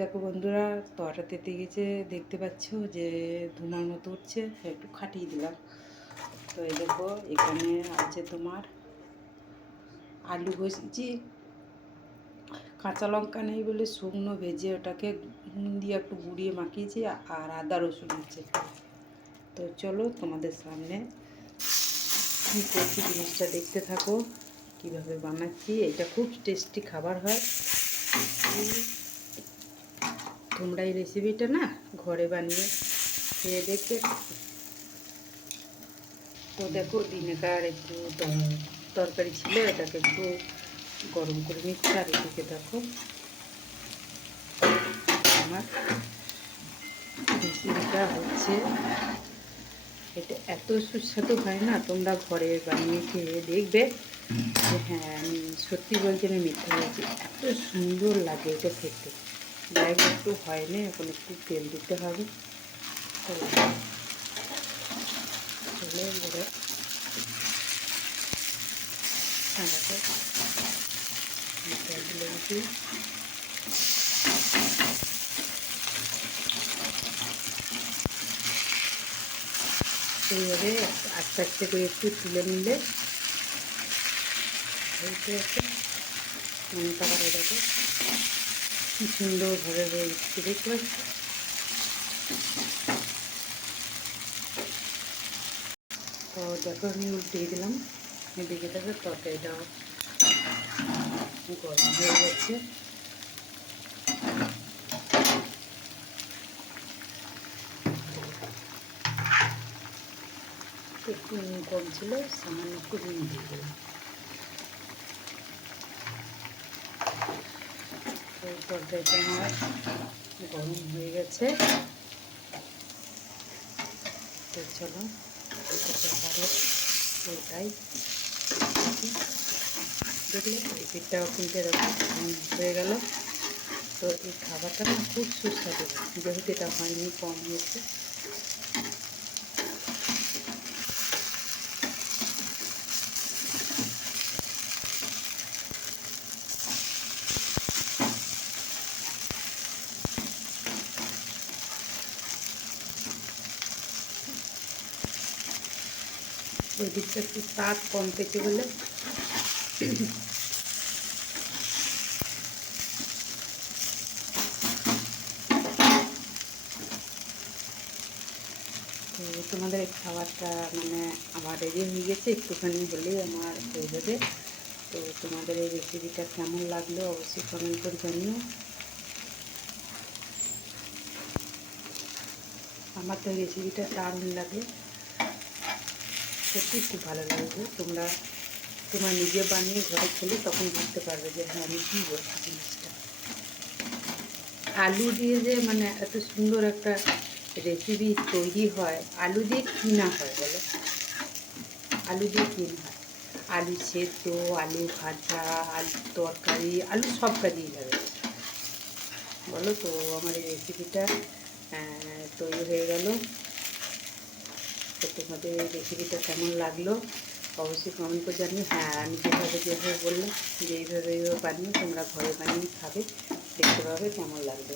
দেখো বন্ধুরা, তরটা তেতে গেছে, দেখতে পাচ্ছ যে ধুমার মতো উঠছে, একটু খাটিয়ে দিলাম। তো এই দেখো এখানে আছে তোমার আলু বসিয়েছি, কাঁচা লঙ্কা নেই বলে শুকনো ভেজে ওটাকে নুন দিয়ে একটু গুঁড়িয়ে মাখিয়েছি, আর আদা রসুন আছে। তো চলো তোমাদের সামনে কী করছি জিনিসটা দেখতে থাকো, কিভাবে বানাচ্ছি। এটা খুব টেস্টি খাবার হয়। তোমরা এই রেসিপিটা না ঘরে বানিয়ে খেয়ে দেখবে। তো দেখো দিনেকার একটু তরকারি ছিল, এটাকে একটু গরম করে নিচ্ছি। আর এদিকে দেখো আমার রেসিপিটা হচ্ছে, এটা এত সুস্বাদু হয় না, তোমরা ঘরে বানিয়ে খেয়ে দেখবে যে হ্যাঁ আমি সত্যি বলছি, আমি মিথ্যে বলছি, এত সুন্দর লাগে এটা খেতে। বাইরে একটু হয় না, এখন একটু তেল দিতে হবে। চলে এবারে এইভাবে আস্তে আস্তে করে একটু তুলে নিলে হয়েছে একটা মনে পাকার। দেখো কি সুন্দরভাবে হয়ে এসছে, দেখতে পাচ্ছি। তো দেখো আমি উল্টিয়ে দিলাম, এদিকে দেখো তরকারিটা গরম হয়ে গেছে। একটু নুন কম ছিল, সামান্য একটু নুন দিয়ে দিলাম। তো তরকারিটা আমার গরম হয়ে গেছে। তো চলো এটাকে আবারও ওটাই দেখলে এই পিঠটাও কিন্তু এরকম হয়ে গেল। তো এই খাবারটা না খুব সুস্বাদু, যেহেতু এটা হয়নি, কম হয়েছে। ওই দিকটা একটু তাপ কম পেয়েছে বলে তো তোমাদের এই খাবারটা মানে আমার রেডি হয়ে গেছে, একটুখানি হলেই আমার হয়ে যাবে। তো তোমাদের এই রেসিপিটা কেমন লাগলো অবশ্যই কমেন্ট করে জানিও। আমার তো রেসিপিটা দারুণ লাগে, সত্যি খুব ভালো লাগবে। তোমরা তোমার নিজে বানিয়ে ঘরে খেলে তখন বুঝতে পারবে যে হ্যাঁ আমি কী বলছি জিনিসটা। আলু দিয়ে যে মানে এত সুন্দর একটা রেসিপি তৈরি হয়, আলু দিয়ে কী না হয় বলো? আলু দিয়ে কী না হয়? আলু সেদ্ধ, আলু ভাজা, আলু তরকারি, আলু সব কাজেই যাবে বলো। তো আমার এই রেসিপিটা তৈরি হয়ে গেল। তো তোমাদের এই রেসিপিটা কেমন লাগলো অবশ্যই কমেন্ট করে জানিও। হ্যাঁ আমি যেভাবে বললাম যে এইভাবে বানিয়ে তোমরা ঘরে বানিয়ে খাবে, দেখতে পাবে কেমন লাগবে।